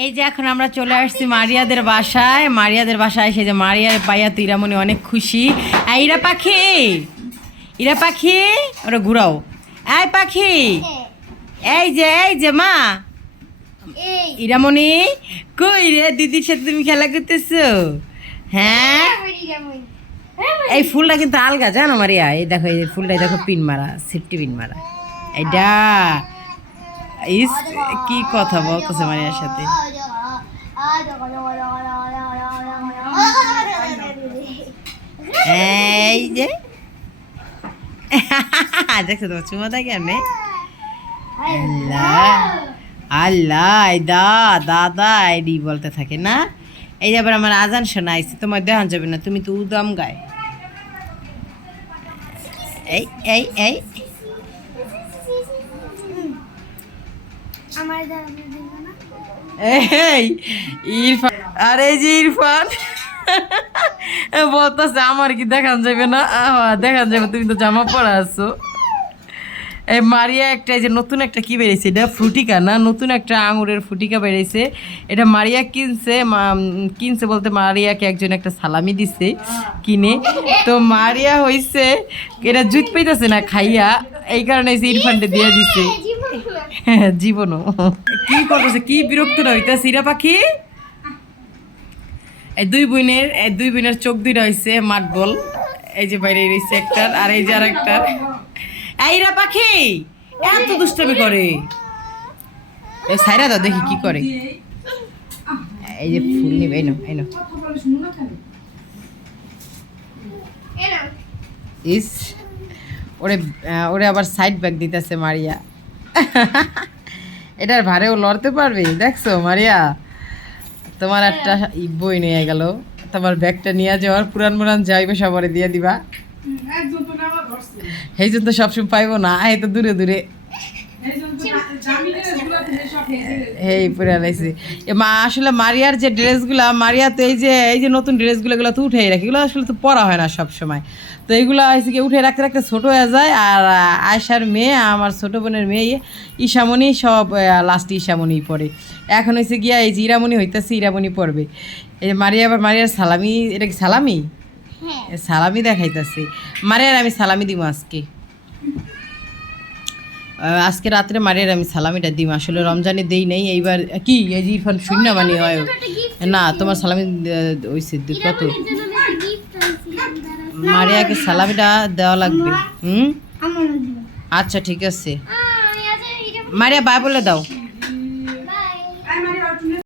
এই যে এখন আমরা চলে আসছি মারিয়াদের বাসায় এসে যে মারিয়ার পাইয়া তো ইরামনি অনেক খুশি। ইরা পাখি ওরা ঘুরাও। এই পাখি, এই যে মা ইরামনি কই রে? দিদির সাথে তুমি খেলা করতেছো? হ্যাঁ, এই ফুলটা কিন্তু আলগা জানো মারিয়া। এই দেখো, এই ফুলটা দেখো, পিন মারা, সেফটি পিন মারা। এইটা ইস কি কথা বলতেছে মারিয়ার সাথে। এই যে দেখছো তোমার চুমা দেয় কেমনে? আল্লাহ দাদা এডি বলতে থাকে না। এই যে আবার আমার আজান শোনাইছি, তোমার দেখান যাবে না, তুমি তো উদম গায়। এই এই এই এই ইরফান, আরে যে ইরফান বলতেছে আমার কি দেখান যাবে না? দেখান যাবে, তুমি তো জামা পরা আছো। এই মারিয়া একটা, এই যে নতুন একটা কি বেরিয়েছে, এটা ফ্রুটিকা না, নতুন একটা আঙুরের ফ্রুটিকা বেরিয়েছে। এটা মারিয়া কিনছে বলতে মারিয়াকে একজন একটা সালামি দিছে কিনে। তো মারিয়া হইছে এটা জুত পাইতেছে না খাইয়া, এই কারণে ইরফানটা দিয়ে দিছে। জীবনও কি করতেছে, কি বিরক্ত না হইতেছে। ইরা পাখি, এই দুই বোনের চোখ দুইটা হয়েছে মাঠ বল। এই যে বাইরে রয়েছে একটা, আর এই যে আর একটা। ইরা পাখি এত দুষ্টামি করে, সাইরা দাও দেখি কি করে। এই যে ফুল নিবে, এই নো ইস, ওরে আবার সাইড ব্যাগ দিতেছে মারিয়া। এটার ভারেও লড়তে পারবে? দেখছো মারিয়া, তোমার একটা বই নিয়ে গেল, তোমার ব্যাগটা নিয়ে যাওয়ার পুরান যাইবে সবারে দিয়ে দিবা। সেই জন্য তো সবসময় পাইবো না, এই তো দূরে এই পুরা লাইছে। মা আসলে মারিয়ার যে ড্রেসগুলা, মারিয়া তো এই যে নতুন ড্রেসগুলো এগুলো তো উঠেই রাখি, এগুলো আসলে তো পরা হয় না সব সময়। তো এইগুলো হয়েছে কি উঠে রাখতে ছোট হয়ে যায়। আর আয়সার মেয়ে, আমার ছোটো বোনের মেয়ে ঈশামণি, সব লাস্টে ঈশামণি পড়ে। এখন হয়েছে গিয়া এই যে ইরামণি হইতেছে, ইরামণি পড়বে। এই যে মারিয়া, আবার মারিয়ার সালামি, এটা কি সালামি? সালামি দেখাইতেছে মারিয়ার। আমি সালামি দিব আজকে রাত্রে মারিয়ার আমি সালামিটা দিব। আসলে রমজানে দেই নাই এইবার। কি এই যে ইরফান শূন্য মানে হয় না, তোমার সালামি হয়েছে কত? মারিয়াকে সালামিটা দেওয়া লাগবে। আচ্ছা ঠিক আছে, মারিয়া বাই বলে দাও।